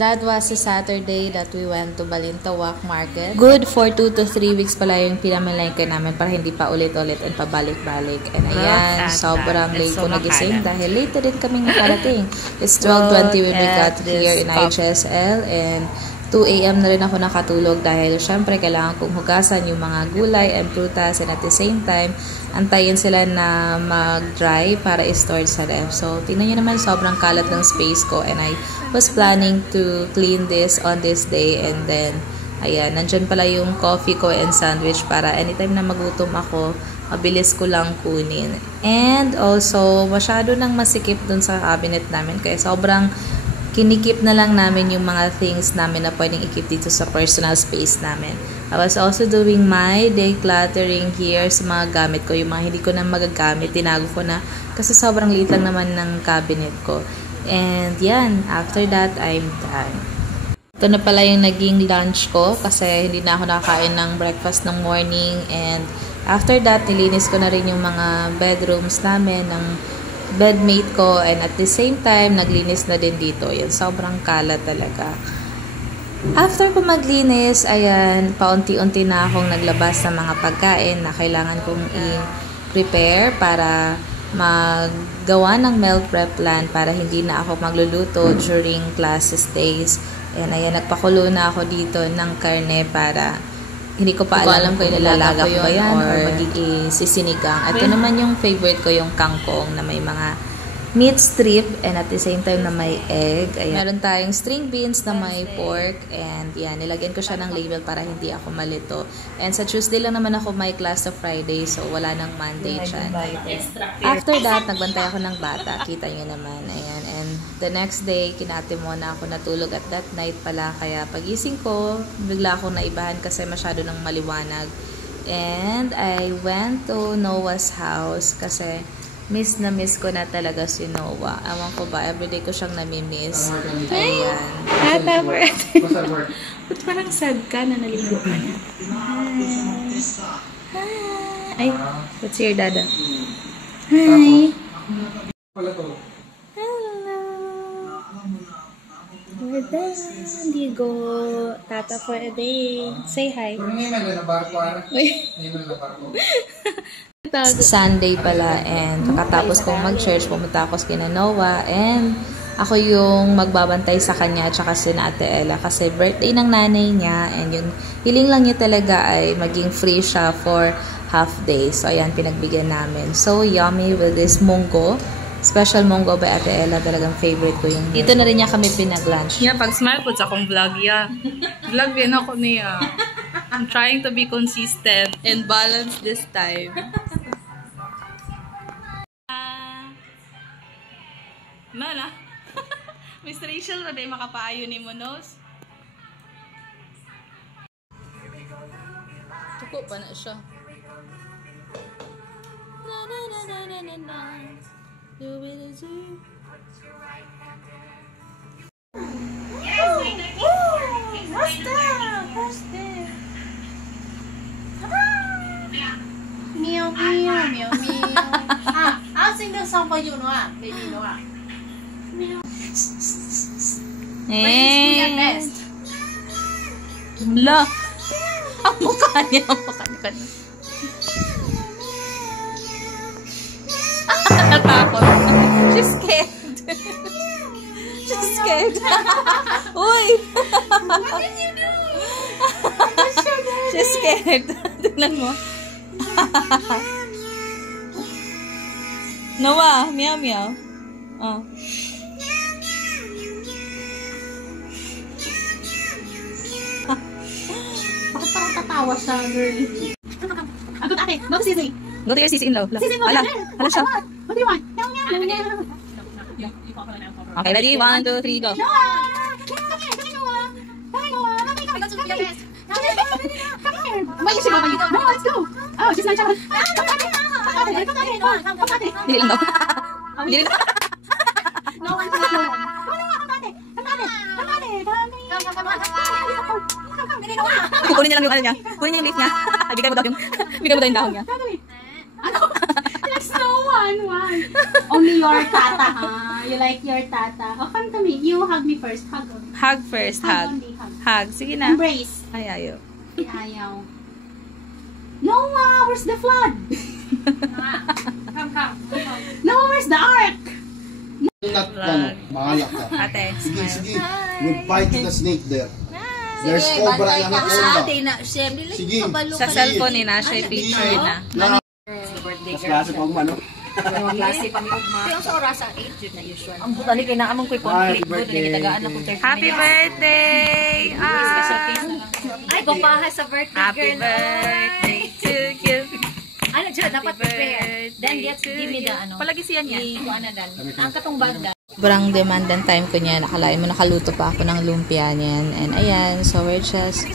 That was a Saturday that we went to Balintawak Market. Good for 2 to 3 weeks pala yung pinamilengke namin para hindi pa ulit-ulit and pabalik-balik. And ayan, sobrang late ko nagising dahil late din kaming nakarating. It's 12:20 when we got here in IHSL and 2 AM na rin ako nakatulog dahil syempre kailangan kong hugasan yung mga gulay and prutas and at the same time, antayin sila na mag-dry para i-store sa ref. So, tingnan nyo naman sobrang kalat ng space ko and I was planning to clean this on this day and then, ayan, nandyan pala yung coffee ko and sandwich para anytime na magutom ako, mabilis ko lang kunin. And also, masyado nang masikip dun sa cabinet namin kaya sobrang kinikip na lang namin yung mga things namin na pwedeng ikip dito sa personal space namin. I was also doing my decluttering here sa mga gamit ko. Yung mga hindi ko na magagamit, tinago ko na kasi sobrang liit lang naman ng cabinet ko. And yan, after that, I'm done. Ito na pala yung naging lunch ko kasi hindi na ako nakakain ng breakfast ng morning. And after that, nilinis ko na rin yung mga bedrooms namin ng bedmate ko and at the same time naglinis na din dito. Yan, sobrang kalat talaga. After ko maglinis, ayan, paunti-unti na akong naglabas ng mga pagkain na kailangan kong i-prepare para maggawa ng meal prep plan para hindi na ako magluluto during classes days. And ayan, nagpakulo na ako dito ng karne para hindi ko pa alam kung ilalagay ko ba yan or magiging sisinigang. Ito naman yung favorite ko, yung kangkong na may mga meat strip and at the same time na may egg. Ayan. Meron tayong string beans na may pork and yan, nilagyan ko siya ng label para hindi ako malito. And sa Tuesday lang naman ako may class sa Friday so wala nang Monday dyan. After that, nagbantay ako ng bata. Kita nyo naman. Ayan. And the next day, kinati mo na ako natulog at that night pala. Kaya pagising ko, bigla akong naibahan kasi masyado nang maliwanag. And I went to Noah's house kasi miss na miss ko na talaga si Noah. Ewan ko ba, everyday ko siyang nami-miss. Ayan. Happy birthday. Ba't parang sad ka na naligo ka na? Hi. Ay, what's your dada? Hi. Hello. We're done. Ligo. Tata for a day. Say hi. Sunday pala and kakatapos kong mag-church, pumunta ako kina Noah and ako yung magbabantay sa kanya at saka si Ate Ella kasi birthday ng nanay niya and yung hiling lang niya talaga ay maging free siya for half day. So ayan, pinagbigyan namin. So yummy with this munggo. Special munggo by Ate Ella. Talagang favorite ko yung dito na rin niya kami pinag-lunch. Yeah, pag smile po sa akong vlog, yeah. Vlog din ako niya. I'm trying to be consistent and balanced this time. Mala. Miss Rachel, na din makapaayo ni mo, nose. Tuko pa na siya. Na na na na na na na. You will see. What's that? What's that? Meow, meow, meow, meow. I'll sing the song for you, Noah. Baby Noah. Meow. When is Kuya best? Wala. Ang mukha niya. Ang mukha niya. Natakot. She's scared. She's scared. Uy! What did you do? She's scared. Tingnan mo. Noah, meow meow. Oh. Bakit parang tatawa siya, girl? Ako ate, go to Sisi. Go to your sisi-in-law. Hala, hala siya. What do you want? Okay, ready? 1, 2, 3, go. Why is she going? No, let's go. Oh, she's not sure. Dili lang daw. Dili lang. No one. Kunin niya lang yung ano niya. Kunin niya yung leaf niya. Bigay mo daw yung dahon niya. Ano? There's no one. Only your tata, ha? You like your tata? Oh, come to me. You hug me first. Hug. Hug first, hug. Only, hug. Hug. Sige na. Embrace. Ay, ayaw. Ayaw. Noah, where's the flood? Come. Noah, where's the ark? Not bahala ka. Ate, Sige, smile. sige. We'll fight the snake there. There's cobra and anaconda. Sige. Sa cellphone ni na, siya picture na. Mas klase pang mano. Yung sa oras ang age yun na usual. Ang butali kay naamong ko'y conflict ko. Nagitagaan ako 30 Happy birthday! Ay, gumaha sa birthday Happy girl. birthday to you. Ano, Diyo, dapat prepare. Then, give me the ano. Palagi siya niya. Ang katong bagda. Sobrang demand and time ko niya. Nakalain mo, nakaluto pa ako ng lumpia niyan. And ayan, so we're just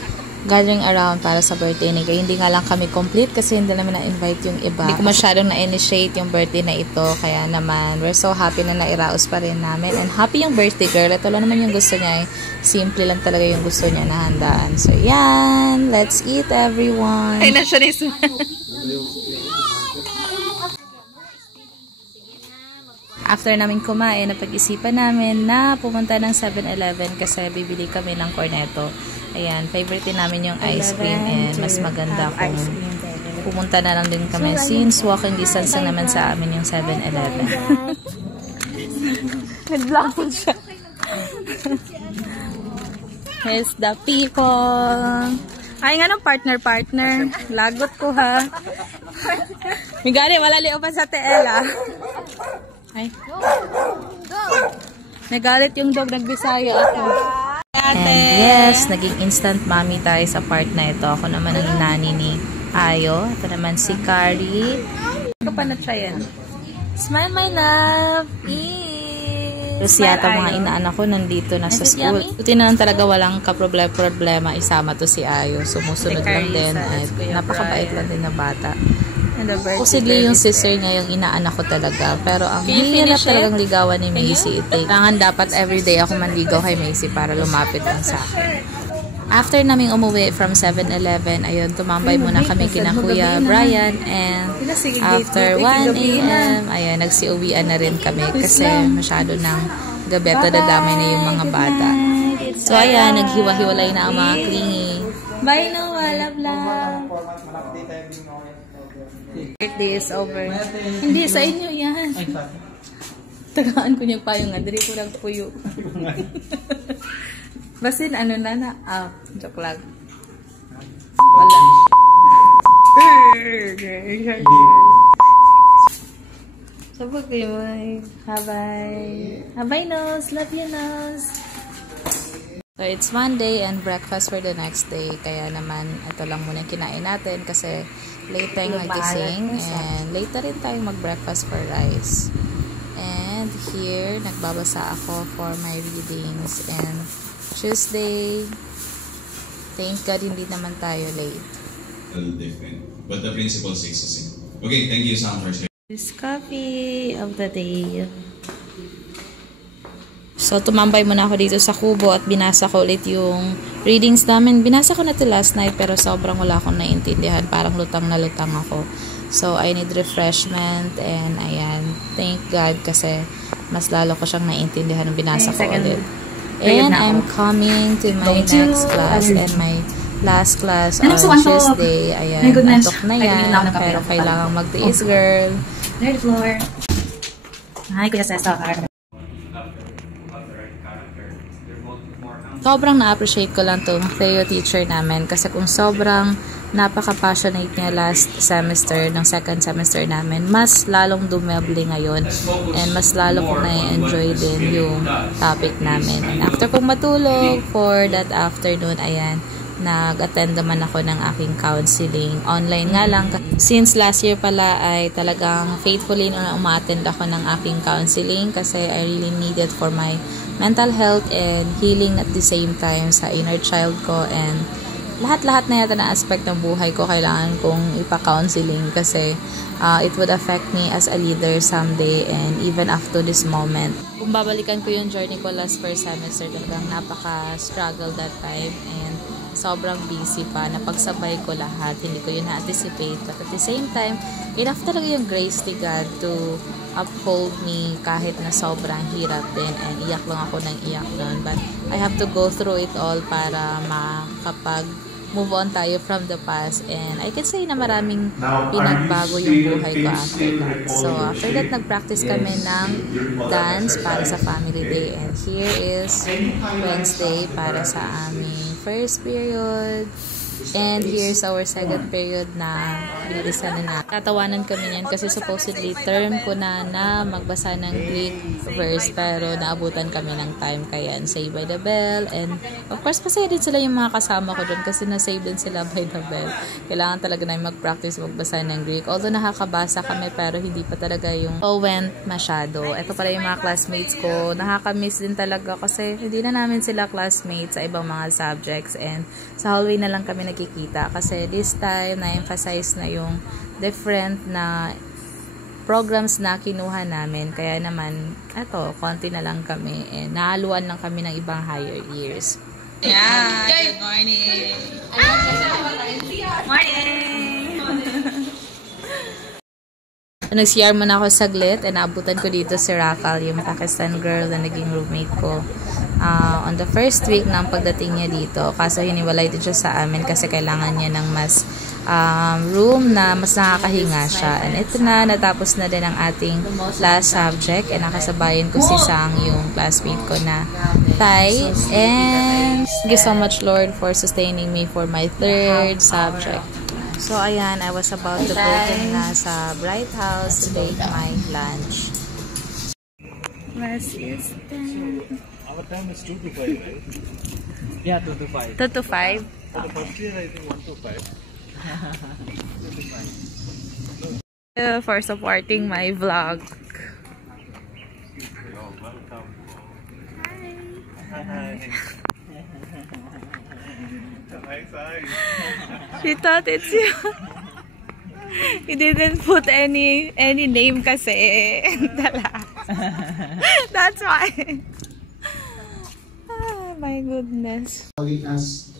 gathering around para sa birthday ni Kay. Hindi nga lang kami complete kasi hindi naman na-invite yung iba. Hindi ko masyadong na-initiate yung birthday na ito. Kaya naman, we're so happy na nairaos pa rin namin. And happy yung birthday girl. Ito lang naman yung gusto niya. Simple lang talaga yung gusto niya na handaan. So yan, let's eat everyone. Ay, na siya ni After namin kumain, napag-isipan namin na pumunta ng 7-Eleven kasi bibili kami ng cornetto. Ayan, favorite namin yung ice cream and mas maganda kung pumunta na lang din kami since walking distance lang naman sa amin yung 7-Eleven. Nag-vlog po siya. Here's the people. Ay nga nung partner. Lagot ko ha. Migari, wala liyo pa sa TL ah. Ay. Nagalit yung dog, nagbisaya ako. And yes, naging instant mommy tayo sa part na ito. Ako naman ang inani ni Ayo. Ito naman si Kari. Hindi ko pa na-try yan. Smile my love. Tapos yata mga inaanak ko nandito na sa school. Buti na lang talaga walang kaproblema. Isama to si Ayo. Sumusunod lang din. At napakabait lang din na bata. Possibly yung sister niya yung inaanak ko talaga. Pero ang hirap talagang ligawan ni Macy. Kailangan dapat everyday ako manligaw kay Macy para lumapit lang sa akin. After naming umuwi from 7-Eleven, ayun, tumambay muna kami kina Kuya Brian. And after 1 AM, ayun, nagsiuwian na rin kami kasi masyado ng gabi at dadamay na yung mga bata. So ayan, naghiwa-hiwalay na ang mga clingy. Bye Noah, love. Birthday is over. Hindi, sa inyo yan. Tagaan ko niya pa yung adri ko lang puyo. Basin, ano na. Joke lang. Wala. Sabag kayo mo. Habay, Nose. Love you, Nose. So, it's Monday and breakfast for the next day. Kaya naman, ito lang muna kinain natin kasi late tayong nagising and late na rin tayong mag-breakfast for rice. And here, nagbabasa ako for my readings. And Tuesday, thank God hindi naman tayo late. A little different. But the principle stays the same. Okay, thank you, Sam, for sharing. This coffee of the day. So, tumambay muna ako dito sa kubo at binasa ko ulit yung readings namin. Binasa ko na ito last night pero sobrang wala akong naiintindihan. Parang lutang na lutang ako. So, I need refreshment and ayan. Thank God kasi mas lalo ko siyang naiintindihan nung binasa ko ulit. And I'm coming to my next class and my last class on Tuesday. Ayan, antok na yan. Pero kailangan magtiis, girl. There's the floor. Hi, Kuya Cesar. Sobrang na-appreciate ko lang itong Theo teacher namin kasi kung sobrang napaka-passionate niya last semester, ng second semester namin, mas lalong dumebli ngayon and mas lalo kong na-enjoy din yung topic namin. And after kong matulog for that afternoon, ayan, nag-attend naman ako ng aking counseling. Online nga lang. Since last year pala ay talagang faithfully na uma-attend ako ng aking counseling kasi I really need it for my mental health and healing at the same time sa inner child ko and lahat-lahat na yata na aspect ng buhay ko kailangan kong ipa-counseling kasi it would affect me as a leader someday and even up to this moment. Kung babalikan ko yung journey ko last first semester, talagang napaka-struggle that time and sobrang busy pa. Napagsabay ko lahat. Hindi ko yun na-anticipate. But at the same time, enough talaga yung grace ni God to uphold me kahit na sobrang hirap din. And iyak lang ako ng iyak nun. But I have to go through it all para move on tayo from the past, and I can say na maraming pinagbago yung buhay ko after that. So after that, nag-practice kami ng dance para sa family day, and here is Wednesday para sa aming first period. And here's our second period na bilisan na. Tatawanan kami niyan kasi supposedly term ko na magbasa ng Greek verse, pero naabutan kami ng time kaya Saved by the Bell. And of course, masaya din sila yung mga kasama ko doon kasi na-save din sila by the bell. Kailangan talaga na mag-practice magbasa ng Greek. Although nakakabasa kami pero hindi pa talaga yung fluent masyado. Ito pala yung mga classmates ko. Nakakamiss din talaga kasi hindi na namin sila classmates sa ibang mga subjects, and sa hallway na lang kami nakikita kasi this time na-emphasize na yung different na programs na kinuha namin, kaya naman eto, konti na lang kami, and nahaluan lang kami ng ibang higher years. Yeah, good morning! Nag-CR muna ako saglit, and naabutan ko dito si Rakal, yung Pakistan girl na naging roommate ko on the first week ng pagdating niya dito. Kaso hiniwalay din siya sa amin kasi kailangan niya ng mas room na mas nakakahinga siya. And ito na, natapos na din ang ating last subject, and nakasabayan ko si Sang, yung classmate ko na Thai. And thank you so much, Lord, for sustaining me for my third subject. So ayan, I was about to go na sa Bright House to take my lunch. Where's is Our time is 2 to 5, right? Yeah, 2 to 5. 2 to 5? For the first year, I think 1 to 5. 2 to 5. For supporting my vlog. You're welcome. Hi. Nice eyes. She thought it's you. You didn't put any name kasi. That's why. Ah, my goodness. Calling us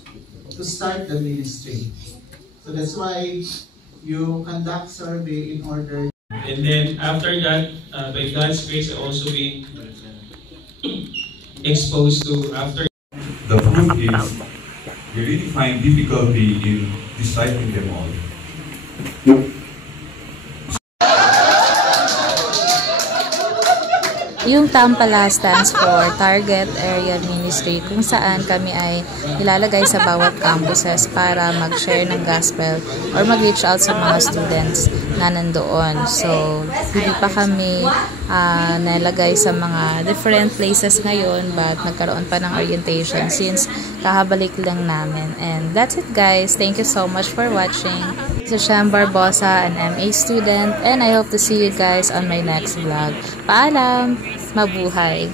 to start the ministry. So that's why you conduct survey in order. And then after that, by God's grace, I also been exposed to after. The truth is, we really find difficulty in deciphering them all. Yung TAMPALA stands for Target Area Ministry, kung saan kami ay nilalagay sa bawat campuses para mag-share ng gospel or mag-reach out sa mga students na nandoon. So, hindi pa kami nalagay sa mga different places ngayon, but nagkaroon pa ng orientation since kahabalik lang namin. And that's it, guys. Thank you so much for watching. This is Sham Barbosa, an MA student, and I hope to see you guys on my next vlog. Paalam! Mabuhay!